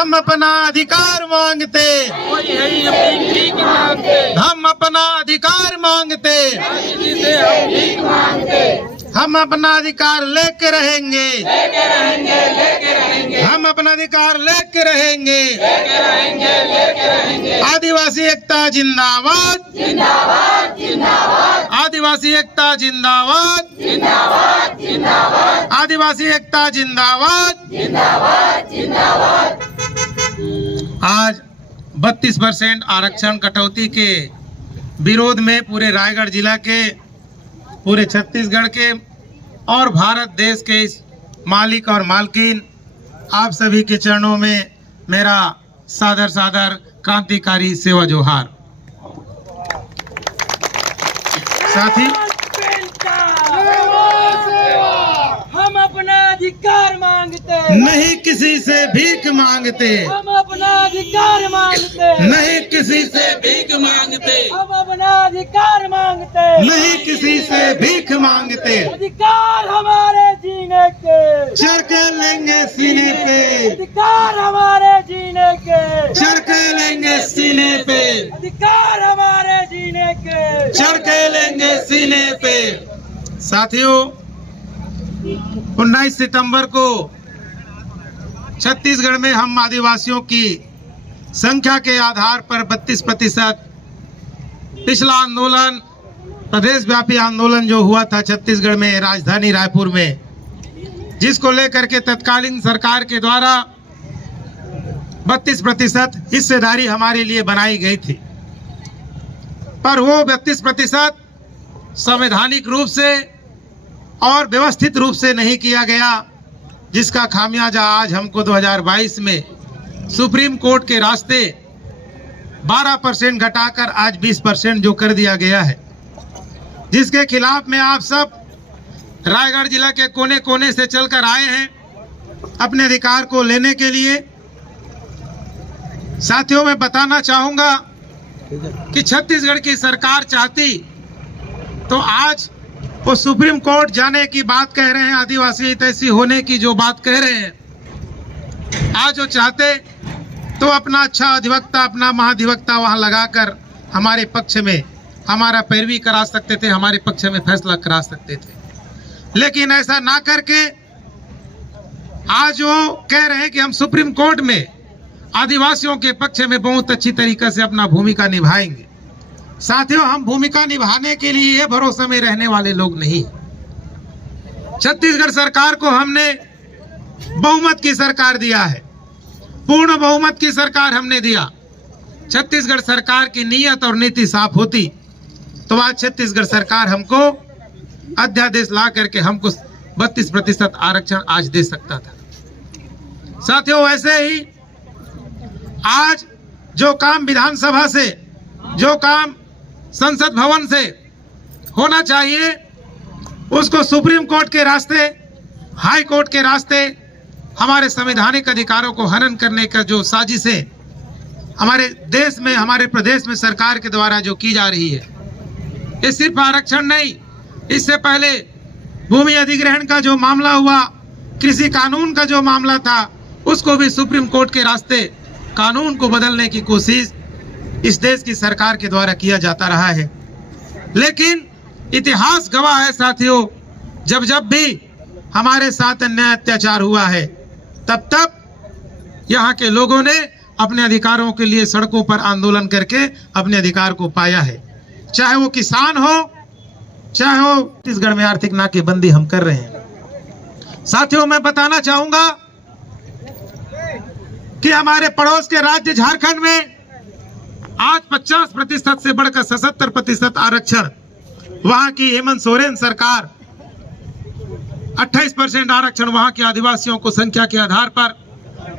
हम अपना अधिकार मांगते, हम अपना अधिकार मांगते, हम अपना अधिकार लेके रहेंगे, हम अपना अधिकार लेके रहेंगे। आदिवासी एकता जिंदाबाद, आदिवासी एकता जिंदाबाद, आदिवासी एकता जिंदाबाद। आज 32% आरक्षण कटौती के विरोध में पूरे रायगढ़ जिला के, पूरे छत्तीसगढ़ के और भारत देश के इस मालिक और मालकिन आप सभी के चरणों में मेरा सादर सादर क्रांतिकारी सेवा जोहार। साथी, हम अपना अधिकार मांगते, नहीं किसी से भीख मांगते, हम अपना अधिकार मांगते, नहीं किसी से भीख मांगते, हम अपना अधिकार मांगते, नहीं किसी से भीख मांगते। अधिकार हमारे जीने के, चढ़ के लेंगे सीने पे, अधिकार हमारे जीने के, चढ़ के लेंगे सीने पे, अधिकार हमारे जीने के, चढ़ के लेंगे सीने पे। साथियों, 19 सितंबर को छत्तीसगढ़ में हम आदिवासियों की संख्या के आधार पर 32% पिछला आंदोलन, प्रदेश व्यापी आंदोलन जो हुआ था छत्तीसगढ़ में राजधानी रायपुर में, जिसको लेकर के तत्कालीन सरकार के द्वारा 32% हिस्सेदारी हमारे लिए बनाई गई थी। पर वो 32% संवैधानिक रूप से और व्यवस्थित रूप से नहीं किया गया, जिसका खामियाजा आज हमको 2022 में सुप्रीम कोर्ट के रास्ते 12% घटाकर आज 20% जो कर दिया गया है, जिसके खिलाफ में आप सब रायगढ़ जिला के कोने कोने से चलकर आए हैं अपने अधिकार को लेने के लिए। साथियों, मैं बताना चाहूंगा कि छत्तीसगढ़ की सरकार चाहती तो आज वो सुप्रीम कोर्ट जाने की बात कह रहे हैं, आदिवासी हितैषी होने की जो बात कह रहे हैं, आज वो चाहते तो अपना अच्छा अधिवक्ता, अपना महाधिवक्ता वहां लगाकर हमारे पक्ष में हमारा पैरवी करा सकते थे, हमारे पक्ष में फैसला करा सकते थे। लेकिन ऐसा ना करके आज वो कह रहे हैं कि हम सुप्रीम कोर्ट में आदिवासियों के पक्ष में बहुत अच्छी तरीके से अपना भूमिका निभाएंगे। साथियों, हम भूमिका निभाने के लिए ये भरोसे में रहने वाले लोग नहीं। छत्तीसगढ़ सरकार को हमने बहुमत की सरकार दिया है, पूर्ण बहुमत की सरकार हमने दिया। छत्तीसगढ़ सरकार की नीयत और नीति साफ होती तो आज छत्तीसगढ़ सरकार हमको अध्यादेश ला करके हमको 32% आरक्षण आज दे सकता था। साथियों, वैसे ही आज जो काम विधानसभा से, जो काम संसद भवन से होना चाहिए, उसको सुप्रीम कोर्ट के रास्ते, हाई कोर्ट के रास्ते हमारे संवैधानिक अधिकारों को हनन करने का जो साजिश है हमारे देश में, हमारे प्रदेश में सरकार के द्वारा जो की जा रही है, ये सिर्फ आरक्षण नहीं, इससे पहले भूमि अधिग्रहण का जो मामला हुआ, कृषि कानून का जो मामला था, उसको भी सुप्रीम कोर्ट के रास्ते कानून को बदलने की कोशिश इस देश की सरकार के द्वारा किया जाता रहा है। लेकिन इतिहास गवाह है साथियों, जब जब भी हमारे साथ अन्याय अत्याचार हुआ है, तब तब यहाँ के लोगों ने अपने अधिकारों के लिए सड़कों पर आंदोलन करके अपने अधिकार को पाया है। चाहे वो किसान हो, चाहे वो छत्तीसगढ़ में आर्थिक नाकेबंदी हम कर रहे हैं। साथियों, मैं बताना चाहूंगा कि हमारे पड़ोस के राज्य झारखंड में आज 50% से बढ़कर 77% आरक्षण, वहां की हेमंत सोरेन सरकार 28% आरक्षण वहां के आदिवासियों को संख्या के आधार पर,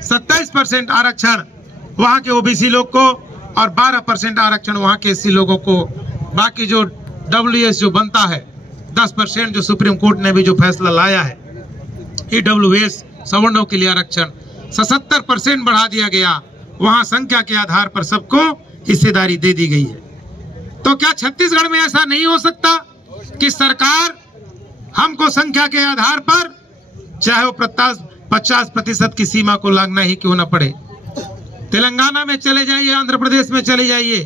27% आरक्षण वहां के ओबीसी लोग को और 12% आरक्षण वहां के एससी लोगों को। बाकी जो डब्ल्यूएस जो बनता है 10%, जो सुप्रीम कोर्ट ने भी जो फैसला लाया है, ईडब्ल्यूएस सवर्णों के लिए आरक्षण 77% बढ़ा दिया गया। वहां संख्या के आधार पर सबको हिस्सेदारी दे दी गई है। तो क्या छत्तीसगढ़ में ऐसा नहीं हो सकता कि सरकार हमको संख्या के आधार पर, चाहे वो 50% की सीमा को लांघना ही क्यों न पड़े, तेलंगाना में चले जाइए, आंध्र प्रदेश में चले जाइए,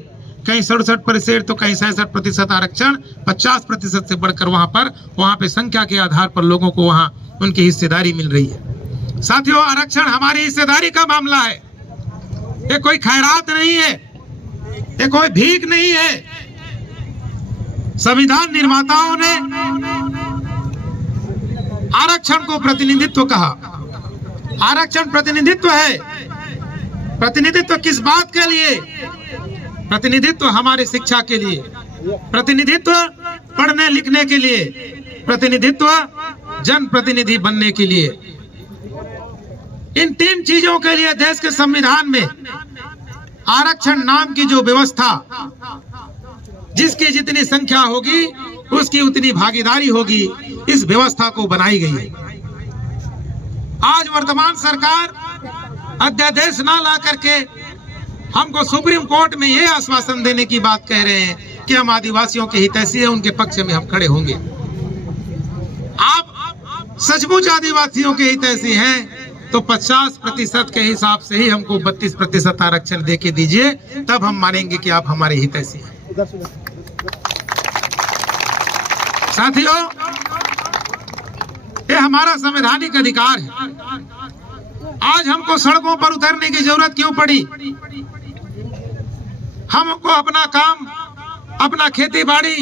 कहीं 67% तो कहीं 66% आरक्षण, 50% से बढ़कर वहां पे संख्या के आधार पर लोगों को वहां उनकी हिस्सेदारी मिल रही है। साथियों, आरक्षण हमारी हिस्सेदारी का मामला है, ये कोई खैरात नहीं है, ये कोई भीख नहीं है। संविधान निर्माताओं ने आरक्षण को प्रतिनिधित्व कहा। आरक्षण प्रतिनिधित्व है। प्रतिनिधित्व किस बात के लिए? प्रतिनिधित्व हमारे शिक्षा के लिए, प्रतिनिधित्व पढ़ने लिखने के लिए, प्रतिनिधित्व जनप्रतिनिधि बनने के लिए। इन 3 चीजों के लिए देश के संविधान में आरक्षण नाम की जो व्यवस्था, जिसकी जितनी संख्या होगी उसकी उतनी भागीदारी होगी, इस व्यवस्था को बनाई गई है। आज वर्तमान सरकार अध्यादेश ना ला करके हमको सुप्रीम कोर्ट में यह आश्वासन देने की बात कह रहे हैं कि हम आदिवासियों के हितैषी हैं, उनके पक्ष में हम खड़े होंगे। आप सचमुच आदिवासियों के हितैषी हैं तो 50% के हिसाब से ही हमको 32% आरक्षण दे के दीजिए, तब हम मानेंगे कि आप हमारे हितैषी हैं। साथियों, ये हमारा संवैधानिक अधिकार है। आज हमको सड़कों पर उतरने की जरूरत क्यों पड़ी? हमको अपना काम, अपना खेती बाड़ी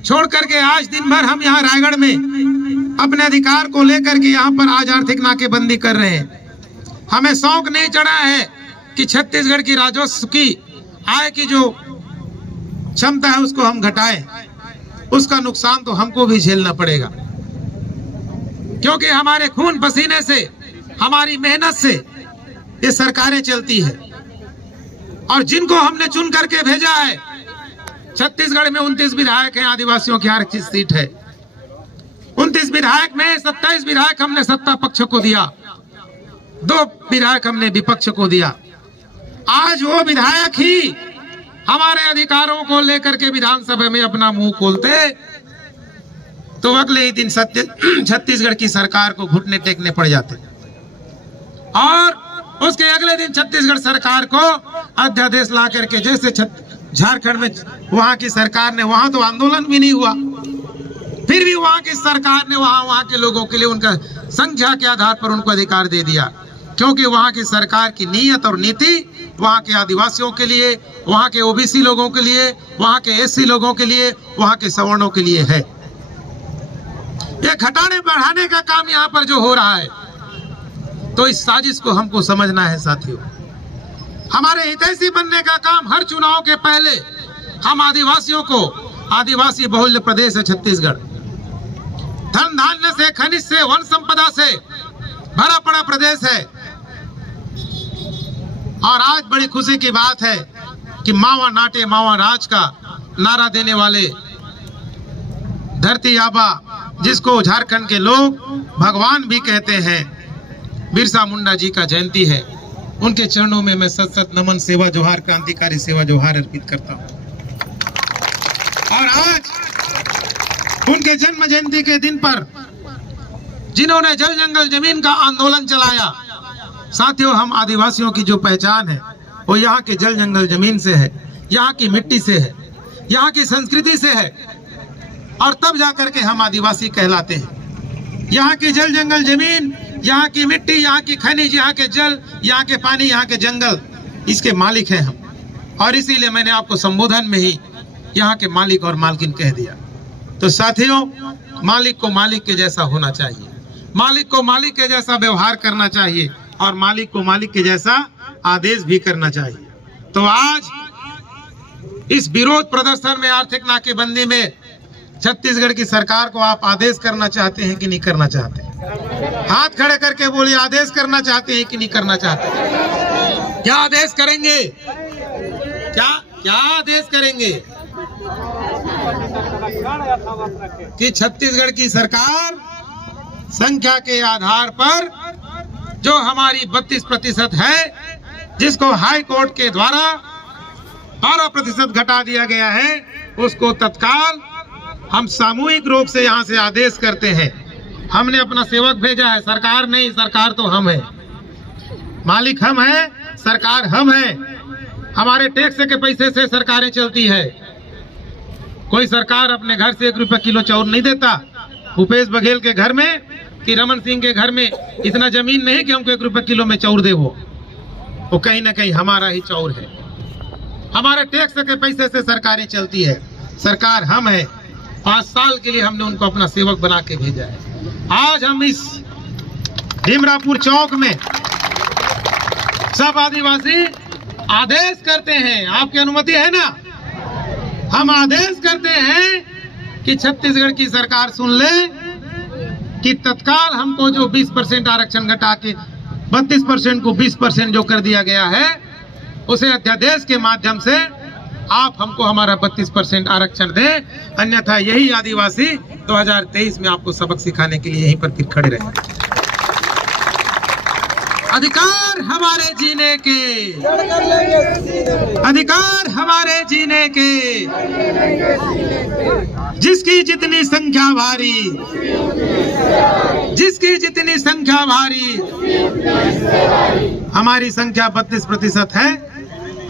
छोड़ करके आज दिन भर हम यहाँ रायगढ़ में अपने अधिकार को लेकर के यहाँ पर आज आर्थिक नाकेबंदी कर रहे हैं। हमें शौक नहीं चढ़ा है कि छत्तीसगढ़ की राजस्व की आय की जो क्षमता है उसको हम घटाएं। उसका नुकसान तो हमको भी झेलना पड़ेगा, क्योंकि हमारे खून पसीने से, हमारी मेहनत से ये सरकारें चलती है। और जिनको हमने चुन करके भेजा है, छत्तीसगढ़ में 29 विधायक हैं, आदिवासियों की आरक्षित सीट है। 29 विधायक में 27 विधायक हमने सत्ता पक्ष को दिया, 2 विधायक हमने विपक्ष को दिया। आज वो विधायक ही हमारे अधिकारों को लेकर के विधानसभा में अपना मुंह खोलते तो अगले ही दिन छत्तीसगढ़ की सरकार को घुटने टेकने पड़ जाते, और उसके अगले दिन छत्तीसगढ़ सरकार को अध्यादेश ला करके, जैसे झारखंड में वहां की सरकार ने, वहां तो आंदोलन भी नहीं हुआ, फिर भी वहां की सरकार ने वहां के लोगों के लिए उनका संख्या के आधार पर उनको अधिकार दे दिया, क्योंकि वहां की सरकार की नीयत और नीति वहां के आदिवासियों के लिए, वहां के ओबीसी लोगों के लिए, वहां के एससी लोगों के लिए, वहां के सवर्णों के लिए है। ये घटाने बढ़ाने का काम यहाँ पर जो हो रहा है, तो इस साजिश को हमको समझना है। साथियों, हमारे हितैषी बनने का काम हर चुनाव के पहले हम आदिवासियों को, आदिवासी बहुल्य प्रदेश है छत्तीसगढ़, धन धान्य से, खनिज से, वन संपदा से भरा पड़ा प्रदेश है। और आज बड़ी खुशी की बात है कि मावा नाटे मावा राज का नारा देने वाले धरती आबा, जिसको झारखंड के लोग भगवान भी कहते हैं, बिरसा मुंडा जी का जयंती है। उनके चरणों में मैं सत सत नमन, सेवा जोहार, क्रांतिकारी सेवा जोहार अर्पित करता हूं। और आज उनके जन्म जयंती के दिन पर जिन्होंने जल जंगल जमीन का आंदोलन चलाया, साथियों, हम आदिवासियों की जो पहचान है वो यहाँ के जल जंगल जमीन से है, यहाँ की मिट्टी से है, यहाँ की संस्कृति से है, और तब जाकर के हम आदिवासी कहलाते हैं। यहाँ की जल जंगल जमीन, यहाँ की मिट्टी, यहाँ की खनिज, यहाँ के जल, यहाँ के पानी, यहाँ के जंगल, इसके मालिक हैं हम। और इसीलिए मैंने आपको संबोधन में ही यहाँ के मालिक और मालकिन कह दिया। तो साथियों, मालिक को मालिक के जैसा होना चाहिए, मालिक को मालिक के जैसा व्यवहार करना चाहिए, और मालिक को मालिक के जैसा आदेश भी करना चाहिए। तो आज इस विरोध प्रदर्शन में, आर्थिक नाकेबंदी में छत्तीसगढ़ की सरकार को आप आदेश करना चाहते हैं कि नहीं करना चाहते? हाथ खड़े करके बोलिए, आदेश करना चाहते हैं कि नहीं करना चाहते? क्या आदेश करेंगे? क्या आदेश करेंगे कि छत्तीसगढ़ की सरकार संख्या के आधार पर जो हमारी 32% है, जिसको हाई कोर्ट के द्वारा 12% घटा दिया गया है, उसको तत्काल हम सामूहिक रूप से यहाँ से आदेश करते हैं। हमने अपना सेवक भेजा है, सरकार नहीं, सरकार तो हम है, मालिक हम हैं, सरकार हम है, हमारे टैक्स के पैसे से सरकारें चलती है। कोई सरकार अपने घर से 1 रुपया किलो चाउर नहीं देता। भूपेश बघेल के घर में कि रमन सिंह के घर में इतना जमीन नहीं कि हमको 1 रुपया किलो में चाउर दे। वो कहीं ना कहीं हमारा ही चाउर है। हमारे टैक्स के पैसे से सरकारें चलती है। सरकार हम है। 5 साल के लिए हमने उनको अपना सेवक बना के भेजा है। आज हम इस भीमरापुर चौक में सब आदिवासी आदेश करते हैं, आपकी अनुमति है ना? हम आदेश करते हैं कि छत्तीसगढ़ की सरकार सुन ले कि तत्काल हमको जो 20% आरक्षण घटा के 32% को 20% जो कर दिया गया है, उसे अध्यादेश के माध्यम से आप हमको हमारा 32% आरक्षण दें, अन्यथा यही आदिवासी 2023 में आपको सबक सिखाने के लिए यहीं पर फिर खड़े रहेंगे। अधिकार हमारे जीने के, अधिकार हमारे जीने के, जिसकी जितनी संख्या भारी, जिसकी जितनी संख्या भारी। हमारी संख्या 32% है,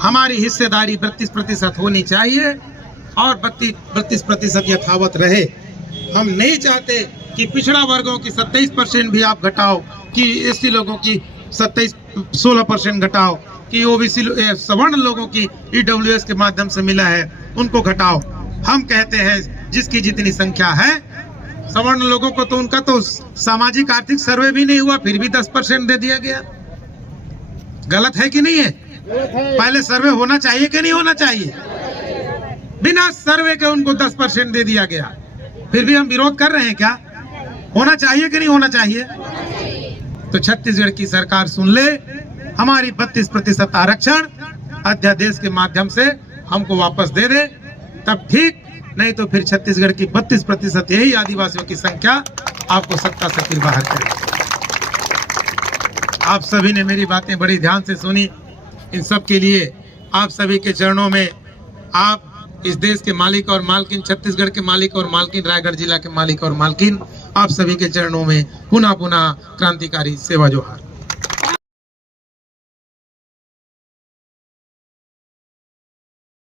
हमारी हिस्सेदारी 32% होनी चाहिए और 32% यथावत रहे। हम नहीं चाहते कि पिछड़ा वर्गों की 27% भी आप घटाओ, कि एससी लोगों की 16% घटाओ, कि ओबीसी सवर्ण लोगों की ईडब्ल्यूएस के माध्यम से मिला है उनको घटाओ। हम कहते हैं जिसकी जितनी संख्या है, सवर्ण लोगों को तो उनका तो सामाजिक आर्थिक सर्वे भी नहीं हुआ, फिर भी 10% दे दिया गया। गलत है कि नहीं है? पहले सर्वे होना चाहिए कि नहीं होना चाहिए? बिना सर्वे के उनको 10% दे दिया गया, फिर भी हम विरोध कर रहे हैं क्या? होना चाहिए कि नहीं होना चाहिए? तो छत्तीसगढ़ की सरकार सुन ले, हमारी 32% आरक्षण अध्यादेश के माध्यम से हमको वापस दे दे, तब ठीक, नहीं तो फिर छत्तीसगढ़ की 32% यही आदिवासियों की संख्या आपको सत्ता से फिर बाहर करेगी। आप सभी ने मेरी बातें बड़ी ध्यान से सुनी। इन सब के लिए आप सभी के चरणों में, आप इस देश के मालिक और मालकिन, छत्तीसगढ़ के मालिक और मालकिन, रायगढ़ जिला के मालिक और मालकिन, आप सभी के चरणों में पुनः पुनः क्रांतिकारी सेवा जोहार।